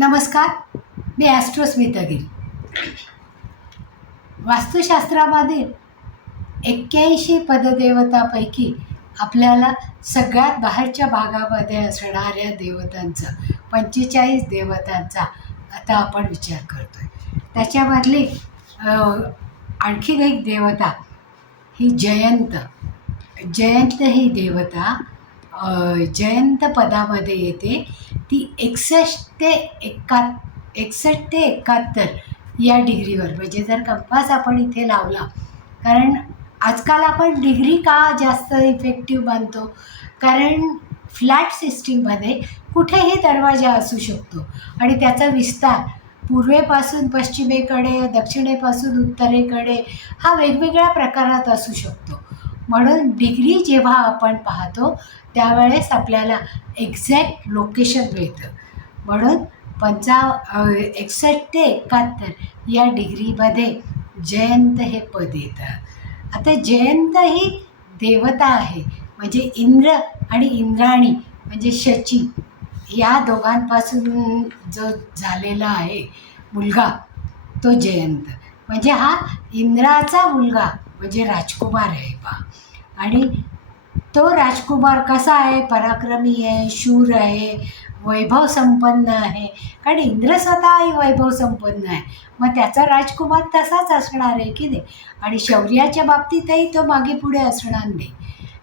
नमस्कार, मी ॲस्ट्रोस्मिता गिरी. वास्तुशास्त्रामधील 81 पददेवतापैकी आपल्याला सगळ्यात बाहेरच्या भागामध्ये असणाऱ्या देवतांचा 45 देवतांचा आता आपण विचार करतो आहे. त्याच्यामधली आणखीन एक देवता ही जयंत. जयंत ही देवता जयंत पदामध्ये येते. ती 61 ते 71 या डिग्रीवर, म्हणजे जर कंपास आपण इथे लावला, कारण आजकाल आपण डिग्री का जास्त इफेक्टिव्ह मानतो, कारण फ्लॅट सिस्टीममध्ये कुठेही दरवाजा असू शकतो आणि त्याचा विस्तार पूर्वेपासून पश्चिमेकडे, दक्षिणेपासून उत्तरेकडे हा वेगवेगळ्या प्रकारात असू शकतो. म्हणून डिग्री जेव्हा आपण पाहतो त्यावेळेस आपल्याला एक्झॅक्ट लोकेशन मिळतं. म्हणून 61 ते 71 या डिग्रीमध्ये जयंत हे पद येतं. आता जयंत ही देवता आहे, म्हणजे इंद्र आणि इंद्राणी म्हणजे शची या दोघांपासून जो झालेला आहे मुलगा तो जयंत. म्हणजे हा इंद्राचा मुलगा म्हणजे राजकुमार आहे पहा. आणि तो राजकुमार कसा आहे? पराक्रमी आहे, शूर आहे, वैभव संपन्न आहे. कारण इंद्र स्वतःही वैभव संपन्न आहे, मग त्याचा राजकुमार तसाच असणार आहे की नाही. आणि शौर्याच्या बाबतीतही तो मागे पुढे असणार नाही.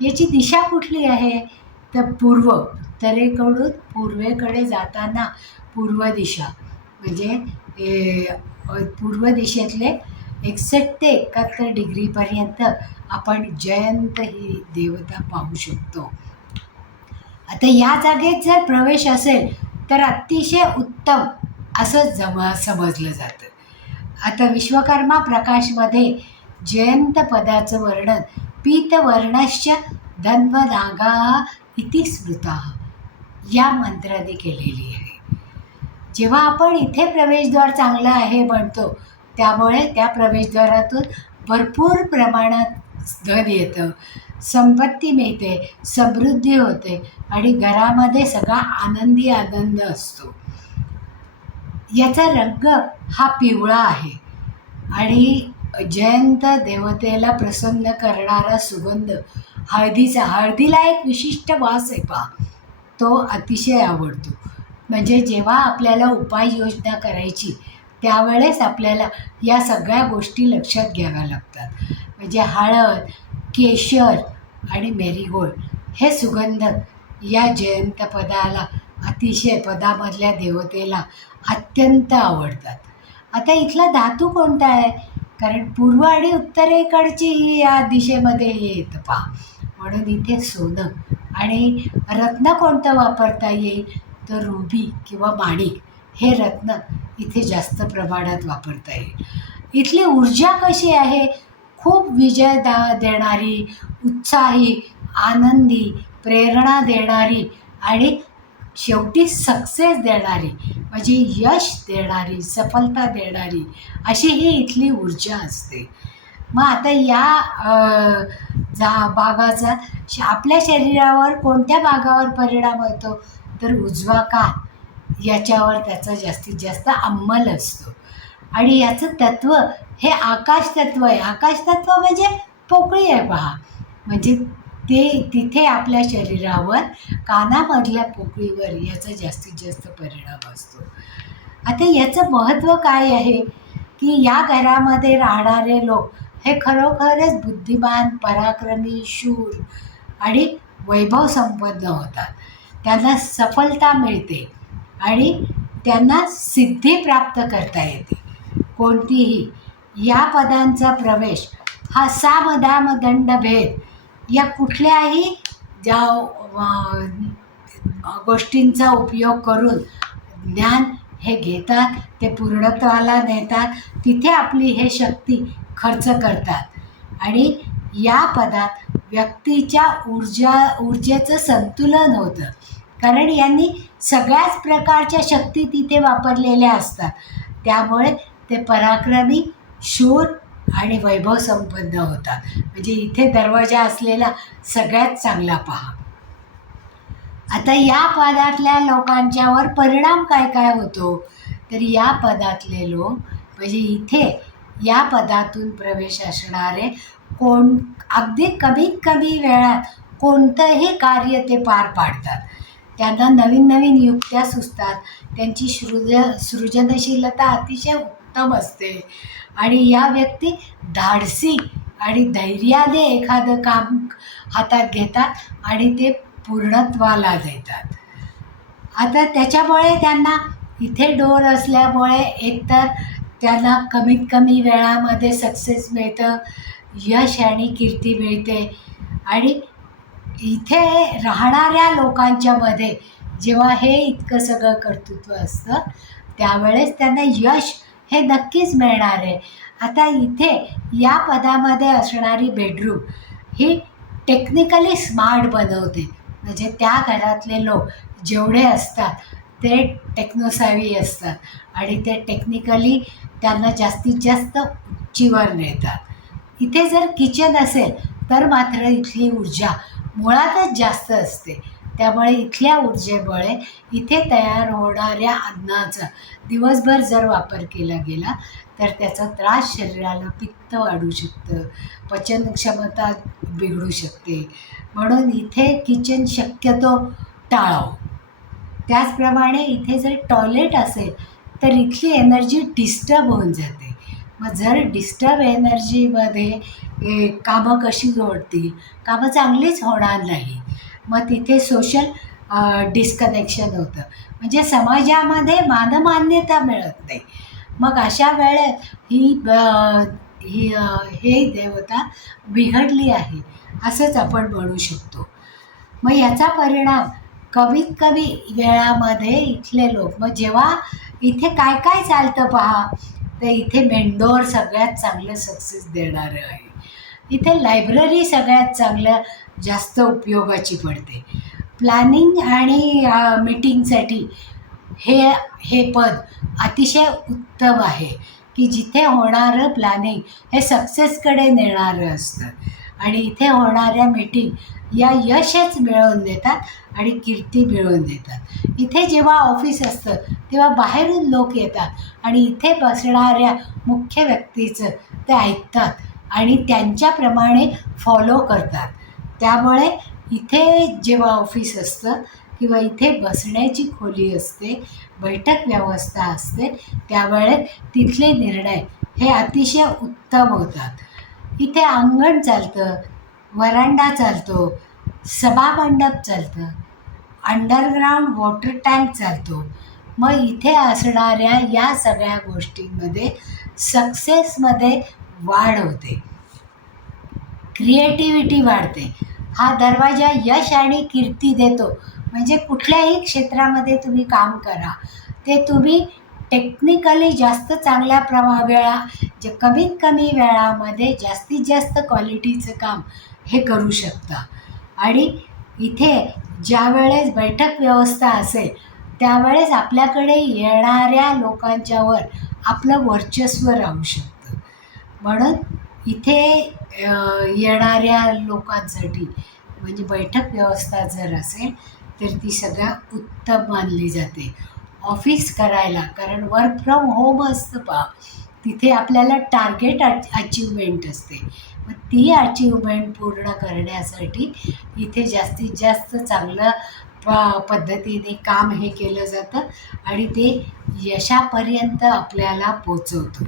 याची दिशा कुठली आहे तर पूर्व. उत्तरेकडून पूर्वेकडे जाताना पूर्व दिशा, म्हणजे पूर्व दिशेतले 61 ते 71 डिग्रीपर्यंत आपण जयंत ही देवता पाहू शकतो. आता या जागेत जर प्रवेश असेल तर अतिशय उत्तम असं समजलं जातं. आता विश्वकर्मा प्रकाशमध्ये जयंत पदाचं वर्णन पीतवर्णश्च धन्वनागा इति स्मृतः या मंत्राने केलेली आहे. जेव्हा आपण इथे प्रवेशद्वार चांगलं आहे म्हणतो, त्यामुळे त्या प्रवेशद्वारातून भरपूर प्रमाणात धन येतं, संपत्ती मिळते, समृद्धी होते आणि घरामध्ये सगळा आनंद असतो. याचा रंग हा पिवळा आहे आणि जयंत देवतेला प्रसन्न करणारा सुगंध हळदीचा. हळदीला एक विशिष्ट वास आहे पहा, तो अतिशय आवडतो. म्हणजे जेव्हा आपल्याला उपाययोजना करायची त्यावेळेस आपल्याला या सगळ्या गोष्टी लक्षात घ्याव्या लागतात. म्हणजे हळद, केशर आणि मेरीगोल्ड हे सुगंध या जयंत पदाला अतिशय, पदामधल्या देवतेला अत्यंत आवडतात. आता इथला धातू कोणता आहे? कारण पूर्व आणि उत्तरेकडची ही या दिशेमध्ये हे येतं पहा. म्हणून इथे सोनं. आणि रत्न कोणतं वापरता येईल तर रुबी किंवा माणिक हे रत्न इथे जास्त प्रमाणात वापरता येईल. इथली ऊर्जा कशी आहे? खूप विजय देणारी, उत्साही, आनंदी, प्रेरणा देणारी आणि शेवटी सक्सेस देणारी, म्हणजे यश देणारी, सफलता देणारी अशी ही इथली ऊर्जा असते. मग आता या भागाचा आपल्या शरीरावर कोणत्या भागावर परिणाम होतो तर उजवा कान, याच्यावर त्याचा जास्तीत जास्त अंमल असतो. आणि याचं तत्त्व हे आकाश तत्त्व आहे. आकाश तत्त्व म्हणजे पोकळी आहे पहा. म्हणजे तिथे आपल्या शरीरावर कानामधल्या पोकळीवर याचा जास्तीत जास्त परिणाम असतो. आता याचं महत्त्व काय आहे की या घरामध्ये राहणारे लोक हे खरोखरच बुद्धिमान, पराक्रमी, शूर आणि वैभव संपन्न होतात. त्यांना सफलता मिळते आणि त्यांना सिद्धी प्राप्त करता येते. कोणतीही या पदांचा प्रवेश हा साम, दाम, दंड, भेद या कुठल्याही ज्या गोष्टींचा उपयोग करून ज्ञान हे घेतात, ते पूर्णत्वाला नेतात, तिथे आपली हे शक्ती खर्च करतात. आणि या पदात व्यक्तीच्या ऊर्जेचं संतुलन होतं, कारण यांनी सगळ्याच प्रकारच्या शक्ती तिथे वापरलेल्या असतात. त्यामुळे ते पराक्रमी, शूर आणि वैभव संपन्न होतात. म्हणजे इथे दरवाजा असलेला सगळ्यात चांगला पहा. आता या पदातल्या लोकांच्यावर परिणाम काय काय होतो, तर या पदातले लोक म्हणजे इथे या पदातून प्रवेश असणारे कोण अगदी कमीत कमी वेळात कोणतंही कार्य ते पार पाडतात. त्यांना नवीन नवीन युक्त्या सुचतात. त्यांची सृजनशीलता अतिशय उत्तम असते आणि या व्यक्ती धाडसी आणि धैर्याने एखादं काम हातात घेतात आणि ते पूर्णत्वाला देतात. आता त्याच्यामुळे त्यांना इथे डोर असल्यामुळे एकतर त्यांना कमीत कमी वेळामध्ये सक्सेस मिळतं, यश आणि कीर्ती मिळते आणि इथे राहणाऱ्या लोकांच्यामध्ये जेव्हा हे इतकं सगळं कर्तृत्व असतं त्यावेळेस त्यांना यश हे नक्कीच मिळणार आहे. आता इथे या पदामध्ये असणारी बेडरूम ही टेक्निकली स्मार्ट बनवते. म्हणजे त्या घरातले लोक जेवढे असतात ते टेक्नोसावी असतात आणि ते टेक्निकली त्यांना जास्तीत जास्त उंचीवर नेतात. इथे जर किचन असेल तर मात्र इथली ऊर्जा मुळातच जास्त असते. त्यामुळे इथल्या ऊर्जेमुळे इथे तयार होणाऱ्या अन्नाचा दिवसभर जर वापर केला गेला तर त्याचा त्रास शरीराला, पित्त वाढू शकतं, पचनक्षमता बिघडू शकते. म्हणून इथे किचन शक्यतो टाळावं. त्याचप्रमाणे इथे जर टॉयलेट असेल तर इथली एनर्जी डिस्टर्ब होऊन जाते. मग जर डिस्टर्ब एनर्जीमध्ये कामं कशी जोडतील, कामं चांगलीच होणार नाही. मग तिथे सोशल डिस्कनेक्शन होतं, म्हणजे समाजामध्ये मानमान्यता मिळत नाही. मग अशा वेळेत ही देवता बिघडली आहे असंच आपण म्हणू शकतो. मग याचा परिणाम कमीत कमी वेळामध्ये इथले लोक मग जेव्हा इथे काय काय चालतं पहा, तर इथे मेंढोर सगळ्यात चांगलं सक्सेस देणारं आहे. इथे लायब्ररी सगळ्यात चांगलं जास्त उपयोगाची पडते. प्लॅनिंग आणि मीटिंगसाठी हे पद अतिशय उत्तम आहे की जिथे होणारं प्लॅनिंग हे सक्सेसकडे नेणारं असतं आणि इथे होणाऱ्या मीटिंग या यशच मिळवून देतात आणि कीर्ती मिळवून देतात. इथे जेव्हा ऑफिस असतं तेव्हा बाहेरून लोक येतात आणि इथे बसणाऱ्या मुख्य व्यक्तीचं ते ऐकतात आणि त्यांच्याप्रमाणे फॉलो करतात. त्यामुळे इथे जेव्हा ऑफिस असतं किंवा इथे बसण्याची खोली असते, बैठक व्यवस्था असते, त्यावेळेस तिथले निर्णय हे अतिशय उत्तम होतात. इथे अंगण चालतं, व्हरांडा चालतो, सभामंडप चालतं, अंडरग्राऊंड वॉटर टँक चालतो. मग इथे असणाऱ्या या सगळ्या गोष्टींमध्ये सक्सेसमध्ये वाढ होते, क्रिएटिव्हिटी वाढते. हा दरवाजा यश आणि कीर्ती देतो. म्हणजे कुठल्याही क्षेत्रामध्ये तुम्ही काम करा ते तुम्ही टेक्निकली जास्त चांगल्या कमीत कमी वेळामध्ये जास्तीत जास्त क्वालिटीचं काम हे करू शकता. आणि इथे ज्यावेळेस बैठक व्यवस्था असेल त्यावेळेस आपल्याकडे येणाऱ्या लोकांच्यावर आपलं वर्चस्व राहू शकतं. म्हणून इथे येणाऱ्या लोकांसाठी म्हणजे बैठक व्यवस्था जर असेल तर ती सगळ्यात उत्तम मानली जाते. ऑफिस करायला, कारण वर्क फ्रॉम होम असतं पहा, तिथे आपल्याला टार्गेट अचिव्हमेंट असते. मग ती अचिव्हमेंट पूर्ण करण्यासाठी इथे जास्तीत जास्त चांगलं पद्धतीने काम हे केलं जातं आणि ते यशापर्यंत आपल्याला पोचवतं.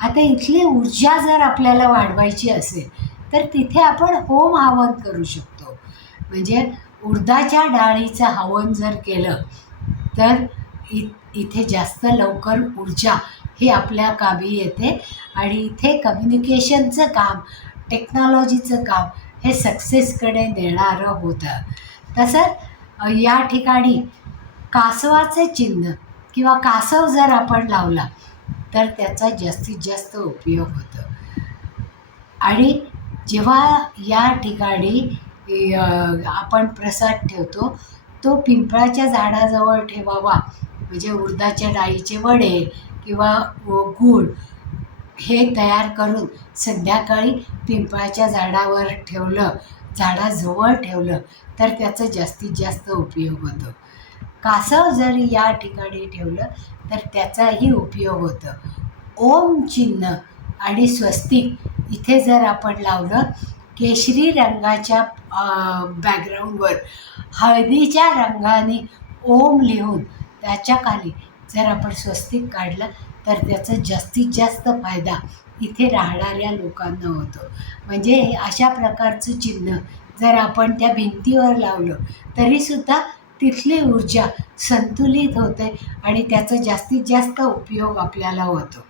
आता इथली ऊर्जा जर आपल्याला वाढवायची असेल तर तिथे आपण होम हवन करू शकतो. म्हणजे उडदाच्या डाळीचं हवन जर केलं तर इथे जास्त लवकर ऊर्जा ही आपल्या कामी येते आणि इथे कम्युनिकेशनचं काम, टेक्नॉलॉजीचं काम हे सक्सेसकडे नेणारं होतं. तसंच या ठिकाणी कासवाचे चिन्ह किंवा कासव जर आपण लावला तर त्याचा जास्तीत जास्त उपयोग होतो. आणि जेव्हा या ठिकाणी आपण प्रसाद ठेवतो तो पिंपळाच्या झाडाजवळ ठेवावा. म्हणजे उडदाच्या डाळीचे वडे किंवा गूळ हे तयार करून संध्याकाळी पिंपळाच्या झाडावर ठेवलं झाडाजवळ ठेवलं तर त्याचा जास्तीत जास्त उपयोग होतो. कासव जर या ठिकाणी ठेवलं तर त्याचाही उपयोग होतो. ओम चिन्ह आणि स्वस्तिक इथे जर आपण लावलं, केशरी रंगाच्या बॅकग्राऊंडवर हळदीच्या रंगाने ओम लिहून त्याच्या खाली जर आपण स्वस्तिक काढलं तर त्याचा जास्तीत जास्त फायदा इथे राहणाऱ्या लोकांना होतो. म्हणजे अशा प्रकारचं चिन्ह जर आपण त्या भिंतीवर लावलं तरीसुद्धा तिथली ऊर्जा संतुलित होते आणि त्याचा जास्तीत जास्त उपयोग आपल्याला होतो.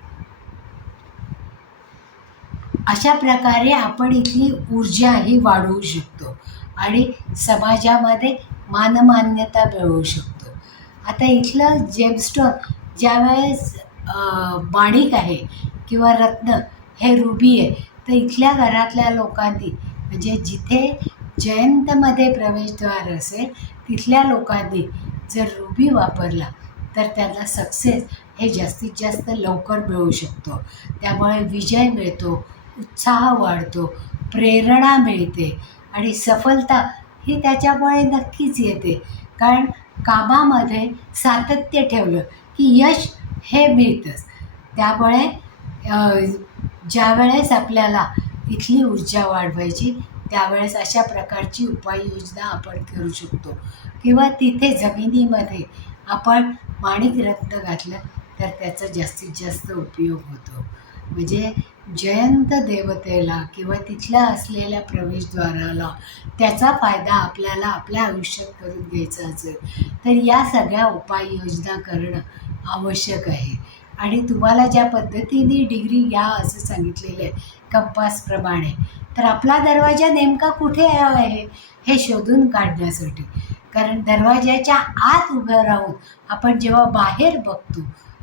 अशा प्रकारे आपण इथली ऊर्जाही वाढवू शकतो आणि समाजामध्ये मानमान्यता मिळवू शकतो. आता इथलं जेमस्टोन ज्यावेळेस माणिक आहे किंवा रत्न हे रुबी आहे, तर इथल्या घरातल्या लोकांनी म्हणजे जिथे जयंतमध्ये प्रवेशद्वार असेल तिथल्या लोकांनी जर रुबी वापरला तर त्यांना सक्सेस हे जास्तीत जास्त लवकर मिळू शकतो. त्यामुळे विजय मिळतो, उत्साह वाढतो, प्रेरणा मिळते आणि सफलता ही त्याच्यामुळे नक्कीच येते. कारण कामामध्ये सातत्य ठेवलं की यश हे मिळतंच. त्यामुळे ज्यावेळेस आपल्याला इथली ऊर्जा वाढवायची त्यावेळेस अशा प्रकारची उपाययोजना आपण करू शकतो. किंवा तिथे जमिनीमध्ये आपण माणिक रत्न घातलं तर त्याचा जास्तीत जास्त उपयोग होतो. म्हणजे जयंत देवतेला किंवा तिथल्या असलेल्या प्रवेशद्वाराला त्याचा फायदा आपल्याला आपल्या आयुष्यात करून घ्यायचा असेल तर या सगळ्या उपाययोजना करणं आवश्यक आहे. आणि तुम्हाला ज्या पद्धतीने डिग्री घ्या असं सांगितलेलं आहे कंपासप्रमाणे, तर आपला दरवाजा नेमका कुठे आहे हे शोधून काढण्यासाठी. कारण दरवाजाच्या आत उभं राहून आपण जेव्हा बाहेर बघतो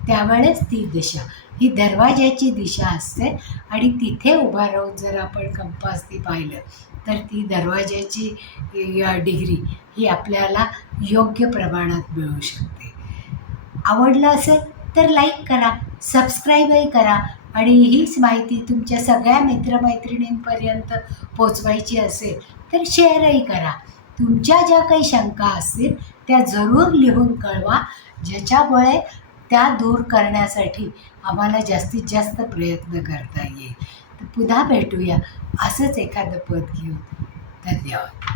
त्यावेळेस ती दिशा ही दरवाजाची दिशा असते आणि तिथे उभा राहून जर आपण कंपासने पाहिलं तर ती दरवाजाची डिग्री ही आपल्याला योग्य प्रमाणात मिळू शकते. आवडलं असेल तर लाईक करा, सबस्क्राईबही करा आणि हीच माहिती तुमच्या सगळ्या मित्रमैत्रिणींपर्यंत पोचवायची असेल तर शेअरही करा. तुमच्या ज्या काही शंका असतील त्या जरूर लिहून कळवा, ज्याच्यामुळे त्या दूर करण्यासाठी आम्हाला जास्तीत जास्त प्रयत्न करता येईल. तर पुन्हा भेटूया असंच एखादं पद घेऊन. धन्यवाद.